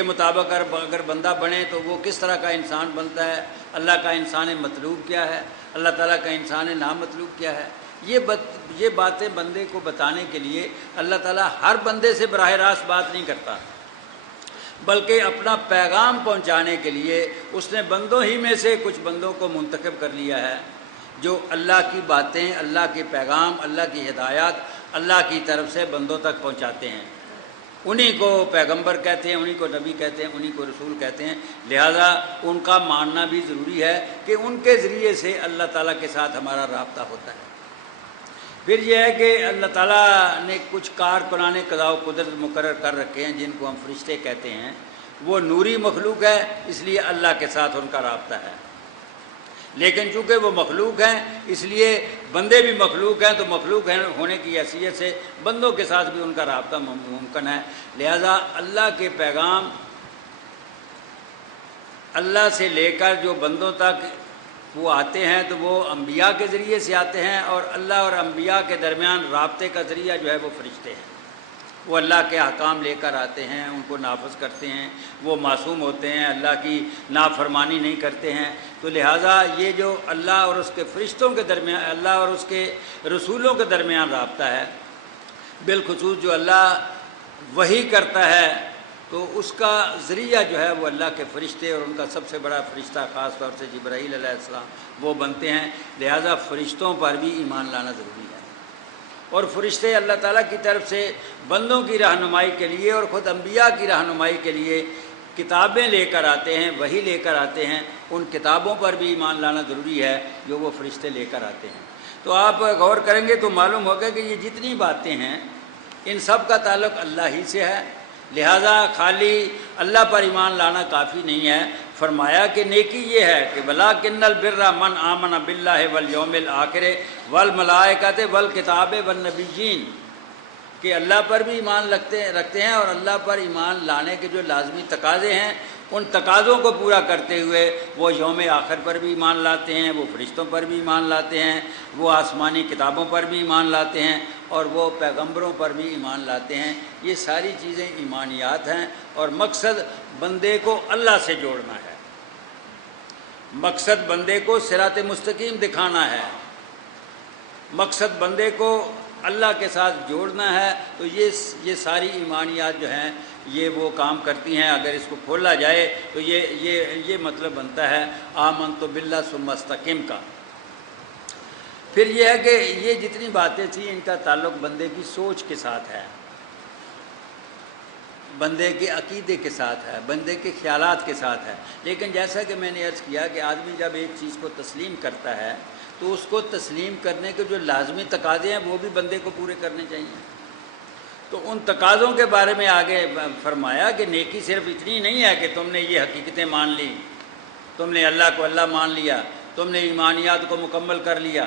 کے مطابق اگر بندہ بنے تو وہ کس طرح کا انسان بنتا ہے، اللہ کا انسان مطلوب کیا ہے، اللہ تعالیٰ کا انسان نامطلوب کیا ہے، یہ باتیں بندے کو بتانے کے لیے اللہ تعالیٰ ہر بندے سے براہ راست بات نہیں کرتا، بلکہ اپنا پیغام پہنچانے کے لیے اس نے بندوں ہی میں سے کچھ بندوں کو منتخب کر لیا ہے جو اللہ کی باتیں، اللہ کے پیغام، اللہ کی ہدایات اللہ کی طرف سے بندوں تک پہنچاتے ہیں۔ انہی کو پیغمبر کہتے ہیں، انہی کو نبی کہتے ہیں، انہی کو رسول کہتے ہیں، لہذا ان کا ماننا بھی ضروری ہے کہ ان کے ذریعے سے اللہ تعالیٰ کے ساتھ ہمارا رابطہ ہوتا ہے۔ پھر یہ ہے کہ اللہ تعالیٰ نے کچھ کارکنان قضاء و قدرت مقرر کر رکھے ہیں جن کو ہم فرشتے کہتے ہیں، وہ نوری مخلوق ہے، اس لیے اللہ کے ساتھ ان کا رابطہ ہے، لیکن چونکہ وہ مخلوق ہیں اس لیے بندے بھی مخلوق ہیں، تو مخلوق ہونے کی حیثیت سے بندوں کے ساتھ بھی ان کا رابطہ ممکن ہے، لہذا اللہ کے پیغام اللہ سے لے کر جو بندوں تک وہ آتے ہیں تو وہ انبیاء کے ذریعے سے آتے ہیں، اور اللہ اور انبیاء کے درمیان رابطے کا ذریعہ جو ہے وہ فرشتے ہیں، وہ اللہ کے احکام لے کر آتے ہیں، ان کو نافذ کرتے ہیں، وہ معصوم ہوتے ہیں، اللہ کی نافرمانی نہیں کرتے ہیں، تو لہٰذا یہ جو اللہ اور اس کے فرشتوں کے درمیان، اللہ اور اس کے رسولوں کے درمیان رابطہ ہے، بالخصوص جو اللہ وحی کرتا ہے تو اس کا ذریعہ جو ہے وہ اللہ کے فرشتے، اور ان کا سب سے بڑا فرشتہ خاص طور سے جبرائیل علیہ السلام وہ بنتے ہیں، لہٰذا فرشتوں پر بھی ایمان لانا ضروری ہے، اور فرشتے اللہ تعالیٰ کی طرف سے بندوں کی رہنمائی کے لیے اور خود انبیاء کی رہنمائی کے لیے کتابیں لے کر آتے ہیں، وحی لے کر آتے ہیں، ان کتابوں پر بھی ایمان لانا ضروری ہے جو وہ فرشتے لے کر آتے ہیں۔ تو آپ غور کریں گے تو معلوم ہوگا کہ یہ جتنی باتیں ہیں ان سب کا تعلق اللہ ہی سے ہے، لہذا خالی اللہ پر ایمان لانا کافی نہیں ہے، فرمایا کہ نیکی یہ ہے کہ وَلَٰكِنَّ الْبِرَّ مَنْ آمَنَ بِاللَّهِ وَالْيَوْمِ الْآخِرِ وَالْمَلَائِكَةِ وَالْكِتَابِ وَالنَّبِيِّينَ، کہ اللہ پر بھی ایمان رکھتے ہیں، اور اللہ پر ایمان لانے کے جو لازمی تقاضے ہیں ان تقاضوں کو پورا کرتے ہوئے وہ یوم آخر پر بھی ایمان لاتے ہیں، وہ فرشتوں پر بھی ایمان لاتے ہیں، وہ آسمانی کتابوں پر بھی ایمان لاتے ہیں، اور وہ پیغمبروں پر بھی ایمان لاتے ہیں۔ یہ ساری چیزیں ایمانیات ہیں، اور مقصد بندے کو اللہ سے جوڑنا ہے، مقصد بندے کو صراط مستقیم دکھانا ہے، مقصد بندے کو اللہ کے ساتھ جوڑنا ہے، تو یہ ساری ایمانیات جو ہیں یہ وہ کام کرتی ہیں۔ اگر اس کو کھولا جائے تو یہ مطلب بنتا ہے آمنت باللہ ثم استقم کا۔ پھر یہ ہے کہ یہ جتنی باتیں تھیں ان کا تعلق بندے کی سوچ کے ساتھ ہے، بندے کے عقیدے کے ساتھ ہے، بندے کے خیالات کے ساتھ ہے، لیکن جیسا کہ میں نے عرض کیا کہ آدمی جب ایک چیز کو تسلیم کرتا ہے تو اس کو تسلیم کرنے کے جو لازمی تقاضے ہیں وہ بھی بندے کو پورے کرنے چاہیے۔ تو ان تقاضوں کے بارے میں آگے فرمایا کہ نیکی صرف اتنی نہیں ہے کہ تم نے یہ حقیقتیں مان لی، تم نے اللہ کو اللہ مان لیا، تم نے ایمانیات کو مکمل کر لیا،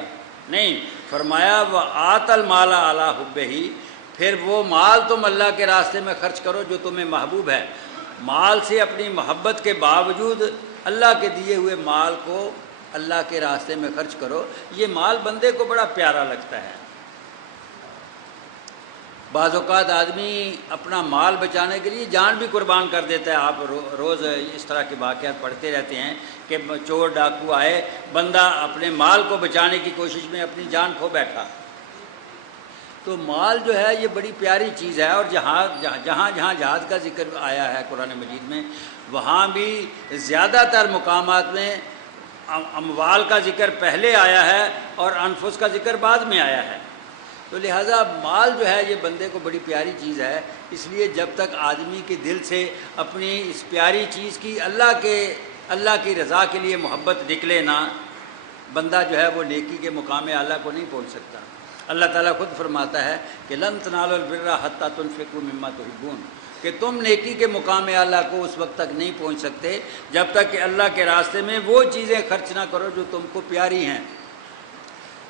نہیں، فرمایا وَآتَ الْمَالَ عَلَىٰ حُبِّهِ، پھر وہ مال تم اللہ کے راستے میں خرچ کرو جو تمہیں محبوب ہے، مال سے اپنی محبت کے باوجود اللہ کے دیے ہوئے مال کو اللہ کے راستے میں خرچ کرو۔ یہ مال بندے کو بڑا پیارا لگتا ہے، بعض اوقات آدمی اپنا مال بچانے کے لیے جان بھی قربان کر دیتا ہے۔ آپ روز اس طرح کے واقعات پڑھتے رہتے ہیں کہ چور ڈاکو آئے، بندہ اپنے مال کو بچانے کی کوشش میں اپنی جان کھو بیٹھا۔ تو مال جو ہے یہ بڑی پیاری چیز ہے، اور جہاں جہاں جہاد کا ذکر آیا ہے قرآن مجید میں وہاں بھی زیادہ تر مقامات میں اموال کا ذکر پہلے آیا ہے اور انفس کا ذکر بعد میں آیا ہے۔ تو لہٰذا مال جو ہے یہ بندے کو بڑی پیاری چیز ہے، اس لیے جب تک آدمی کے دل سے اپنی اس پیاری چیز کی اللہ کی رضا کے لیے محبت نکلے نہ، بندہ جو ہے وہ نیکی کے مقام اعلیٰ کو نہیں پہنچ سکتا۔ اللہ تعالیٰ خود فرماتا ہے کہ لن تنالوا البر حتیٰ تنفقوا مما تحبون، کہ تم نیکی کے مقام اعلیٰ کو اس وقت تک نہیں پہنچ سکتے جب تک کہ اللہ کے راستے میں وہ چیزیں خرچ نہ کرو جو تم کو پیاری ہیں۔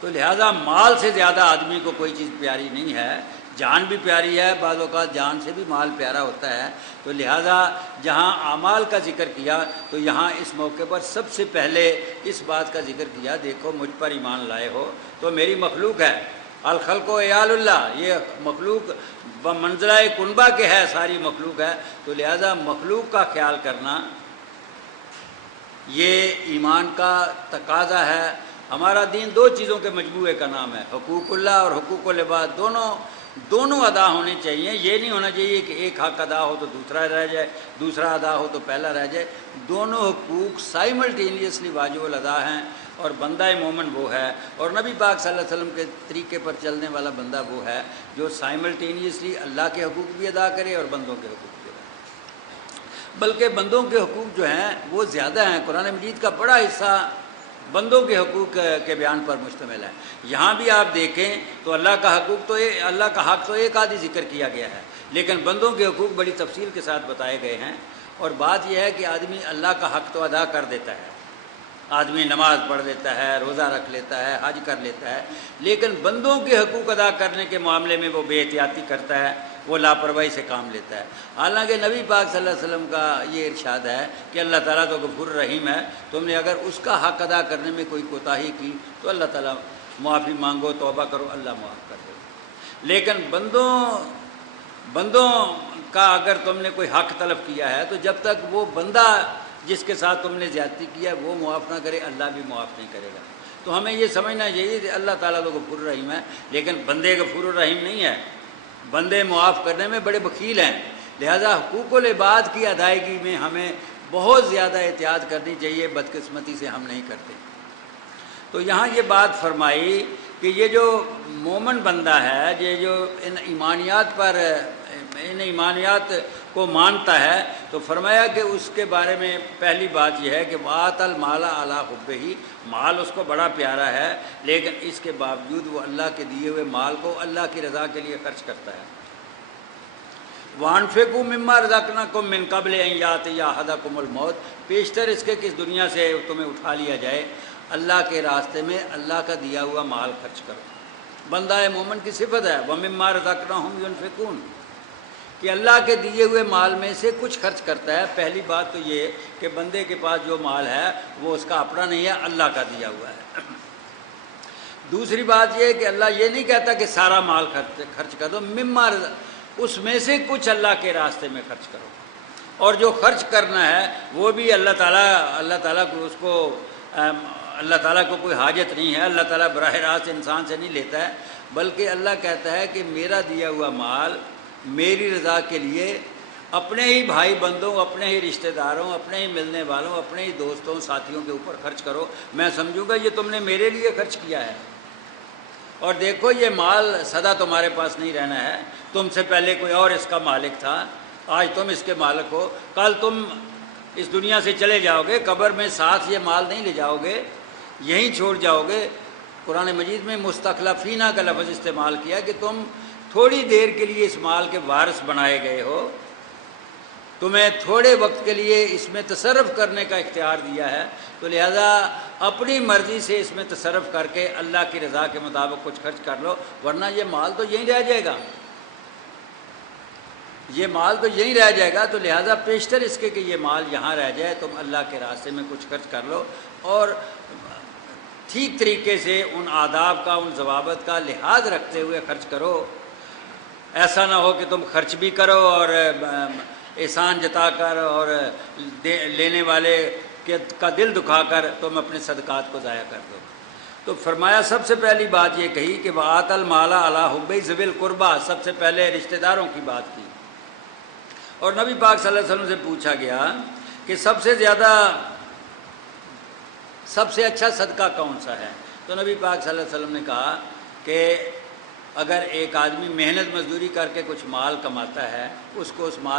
تو لہٰذا مال سے زیادہ آدمی کو کوئی چیز پیاری نہیں ہے، جان بھی پیاری ہے، بعض اوقات جان سے بھی مال پیارا ہوتا ہے۔ تو لہٰذا جہاں اعمال کا ذکر کیا تو یہاں اس موقع پر سب سے پہلے اس بات کا ذکر کیا، دیکھو مجھ پر ایمان لائے ہو تو میری مخلوق ہے، الخلق و عیال اللہ، یہ مخلوق بمنزلہ کنبہ کے ہے، ساری مخلوق ہے، تو لہذا مخلوق کا خیال کرنا یہ ایمان کا تقاضا ہے۔ ہمارا دین دو چیزوں کے مجموعے کا نام ہے، حقوق اللہ اور حقوق العباد، دونوں ادا ہونے چاہیے۔ یہ نہیں ہونا چاہیے کہ ایک حق ادا ہو تو دوسرا رہ جائے، دوسرا ادا ہو تو پہلا رہ جائے۔ دونوں حقوق سائملٹینیسلی واجب الادا ہیں، اور بندہ مومن وہ ہے، اور نبی پاک صلی اللہ علیہ وسلم کے طریقے پر چلنے والا بندہ وہ ہے جو سائملٹینیسلی اللہ کے حقوق بھی ادا کرے اور بندوں کے حقوق بھی ادا کرے۔ بلکہ بندوں کے حقوق جو ہیں وہ زیادہ ہیں، قرآن مجید کا بڑا حصہ بندوں کے حقوق کے بیان پر مشتمل ہے۔ یہاں بھی آپ دیکھیں تو اللہ کا حق تو ایک آدھی ذکر کیا گیا ہے، لیکن بندوں کے حقوق بڑی تفصیل کے ساتھ بتائے گئے ہیں۔ اور بات یہ ہے کہ آدمی اللہ کا حق تو ادا کر دیتا ہے، آدمی نماز پڑھ لیتا ہے، روزہ رکھ لیتا ہے، حج کر لیتا ہے، لیکن بندوں کے حقوق ادا کرنے کے معاملے میں وہ بے احتیاطی کرتا ہے، وہ لاپرواہی سے کام لیتا ہے۔ حالانکہ نبی پاک صلی اللہ علیہ وسلم کا یہ ارشاد ہے کہ اللہ تعالیٰ تو غفور رحیم ہے، تم نے اگر اس کا حق ادا کرنے میں کوئی کوتاہی کی تو اللہ تعالیٰ معافی مانگو، توبہ کرو، اللہ معاف کر دے۔ لیکن بندوں کا اگر تم نے کوئی حق طلب کیا ہے تو جب تک وہ بندہ جس کے ساتھ تم نے زیادتی کیا ہے وہ معاف نہ کرے، اللہ بھی معاف نہیں کرے گا۔ تو ہمیں یہ سمجھنا چاہیے کہ اللہ تعالیٰ تو غفور الرحیم ہے، لیکن بندے غفور الرحیم نہیں ہے، بندے معاف کرنے میں بڑے بخیل ہیں۔ لہذا حقوق العباد کی ادائیگی میں ہمیں بہت زیادہ احتیاط کرنی چاہیے، بدقسمتی سے ہم نہیں کرتے۔ تو یہاں یہ بات فرمائی کہ یہ جو مومن بندہ ہے، یہ جو ان ایمانیات کو مانتا ہے، تو فرمایا کہ اس کے بارے میں پہلی بات یہ ہے کہ وَآتَ الْمَالَ عَلَىٰ حُبِّهِ، مال اس کو بڑا پیارا ہے، لیکن اس کے باوجود وہ اللہ کے دیے ہوئے مال کو اللہ کی رضا کے لیے خرچ کرتا ہے۔ وَأَنفِقُوا مِمَّا رَزَقْنَاكُم مِّن قَبْلِ أَن يَأْتِيَ أَحَدَكُمُ الْمَوْتُ، پیشتر اس کے کہ اس دنیا سے تمہیں اٹھا لیا جائے، اللہ کے راستے میں اللہ کا دیا ہوا مال خرچ کرو۔ بندہ مومن کی صفت ہے وَمِمَّا رَزَقْنَاهُمْ يُنفِقُونَ، کہ اللہ کے دیے ہوئے مال میں سے کچھ خرچ کرتا ہے۔ پہلی بات تو یہ کہ بندے کے پاس جو مال ہے وہ اس کا اپنا نہیں ہے، اللہ کا دیا ہوا ہے۔ دوسری بات یہ کہ اللہ یہ نہیں کہتا کہ سارا مال خرچ کر دو، مما اس میں سے کچھ اللہ کے راستے میں خرچ کرو، اور جو خرچ کرنا ہے وہ بھی اللہ تعالیٰ کو کوئی حاجت نہیں ہے، اللہ تعالیٰ براہ راست انسان سے نہیں لیتا ہے، بلکہ اللہ کہتا ہے کہ میرا دیا ہوا مال میری رضا کے لیے اپنے ہی بھائی بندوں، اپنے ہی رشتہ داروں، اپنے ہی ملنے والوں، اپنے ہی دوستوں ساتھیوں کے اوپر خرچ کرو، میں سمجھوں گا یہ تم نے میرے لیے خرچ کیا ہے۔ اور دیکھو یہ مال سدا تمہارے پاس نہیں رہنا ہے، تم سے پہلے کوئی اور اس کا مالک تھا، آج تم اس کے مالک ہو، کل تم اس دنیا سے چلے جاؤ گے، قبر میں ساتھ یہ مال نہیں لے جاؤ گے، یہیں چھوڑ جاؤ گے۔ قرآن مجید میں مستخلفینہ کا لفظ استعمال کیا کہ تم تھوڑی دیر کے لیے اس مال کے وارث بنائے گئے ہو، تمہیں تھوڑے وقت کے لیے اس میں تصرف کرنے کا اختیار دیا ہے، تو لہذا اپنی مرضی سے اس میں تصرف کر کے اللہ کی رضا کے مطابق کچھ خرچ کر لو، ورنہ یہ مال تو یہیں رہ جائے گا، یہ مال تو یہیں رہ جائے گا۔ تو لہذا پیشتر اس کے کہ یہ مال یہاں رہ جائے، تم اللہ کے راستے میں کچھ خرچ کر لو، اور ٹھیک طریقے سے ان آداب کا، ان ضوابط کا لحاظ رکھتے ہوئے خرچ کرو۔ ایسا نہ ہو کہ تم خرچ بھی کرو اور احسان جتا کر اور لینے والے کا دل دکھا کر تم اپنے صدقات کو ضائع کر دو۔ تو فرمایا سب سے پہلی بات یہ کہی کہ وَآتَ الْمَالَ عَلَىٰ حُبِّهِ ذَوِي الْقُرْبَىٰ، سب سے پہلے رشتہ داروں کی بات کی، اور نبی پاک صلی اللہ علیہ وسلم سے پوچھا گیا کہ سب سے اچھا صدقہ کون سا ہے؟ تو نبی پاک صلی اللہ علیہ وسلم نے کہا کہ اگر ایک آدمی محنت مزدوری کر کے کچھ مال کماتا ہے، اس کو اس مال